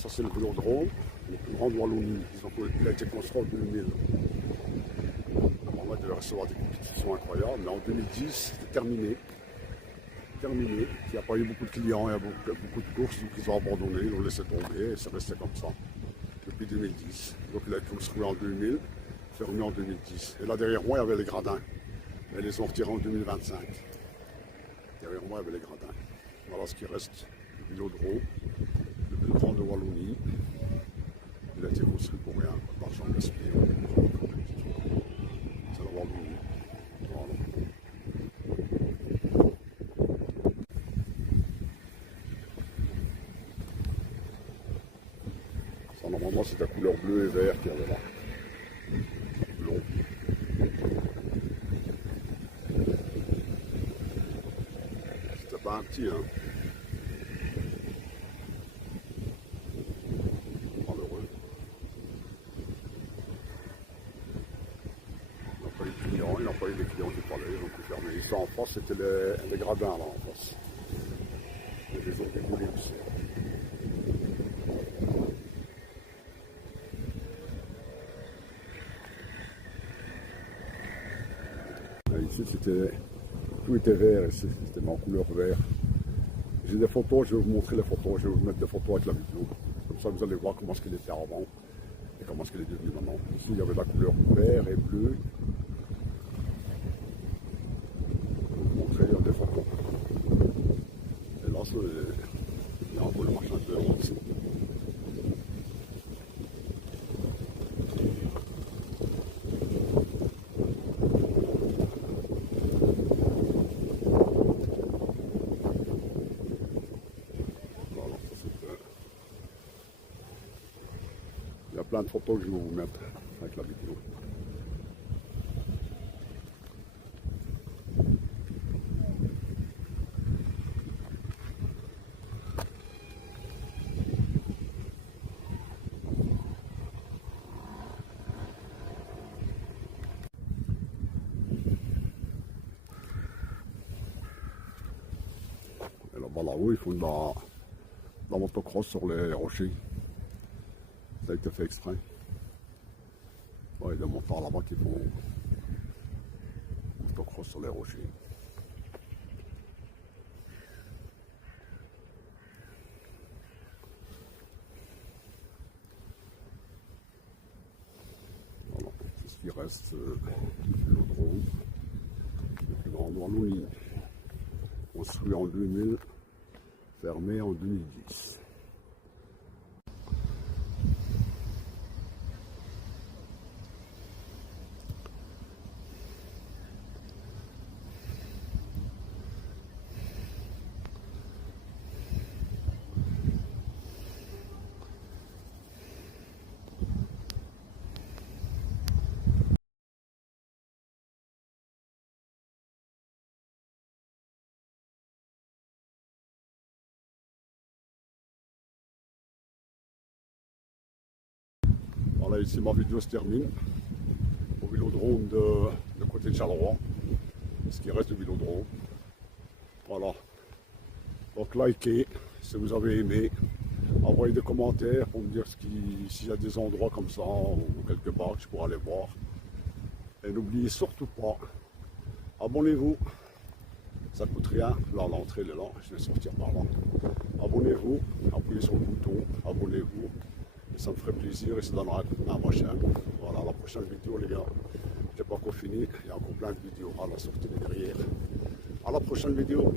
ça c'est le vélodrome, le plus grand de Wallonie. Il a été construit en 2000. Normalement, il devait recevoir des compétitions incroyables, mais en 2010, c'était terminé. Il n'y a pas eu beaucoup de clients, il y a beaucoup de courses, donc ils ont abandonné, ils ont laissé tomber, et c'est resté comme ça depuis 2010. Donc il a été construit en 2000, fermé en 2010. Et là derrière moi, il y avait les gradins. Mais ils les ont retirés en 2025. Derrière moi, il y avait les gradins. Voilà ce qui reste du vélodrome, le plus grand de Wallonie. Il a été construit pour rien, pas d'argent gaspillé. C'est la Wallonie. Voilà. Ça, normalement, c'est la couleur bleu et vert qu'il y avait là. Long. C'était pas un petit, hein. Malheureux. Il n'a pas eu de clients, il n'a pas eu des clients qui parlaient, ils ont tout fermé. Ici en face, c'était les gradins là en face. Il y a des autres découlés aussi. Ici, tout était vert, ici, c'était en couleur vert. J'ai des photos, je vais vous montrer les photos, je vais vous mettre des photos avec la vidéo. Comme ça, vous allez voir comment est-ce qu'il était avant et comment est-ce qu'il est devenu maintenant. Ici, il y avait la couleur vert et bleu. Je vais vous montrer des photos. Et là, il y a un peu le machin de verre aussi. Il y a plein de photos que je vais vous mettre avec la vidéo. Et là-bas, là-haut, ils font de la motocross sur les rochers. Ça a été fait exprès. Ouais, il y a des motards là-bas qui font motocross sur les rochers. Voilà, c'est ce qui reste du vélodrome, le plus grand de Wallonie. Construit en 2000, fermé en 2010. Voilà, ici ma vidéo se termine au vélodrome de côté de Charleroi, ce qui reste du vélodrome. Voilà, donc likez si vous avez aimé, envoyez des commentaires pour me dire s'il y a des endroits comme ça ou quelque part que je pourrais aller voir. Et n'oubliez surtout pas, abonnez-vous, ça ne coûte rien. Là l'entrée elle est là, je vais sortir par là. Abonnez-vous, appuyez sur le bouton, abonnez-vous. Ça me ferait plaisir et ça donnera un coup de main à ma chaîne. Voilà, la prochaine vidéo les gars, je n'ai pas encore fini, il y a encore plein de vidéos à la sortie de derrière. À la prochaine vidéo.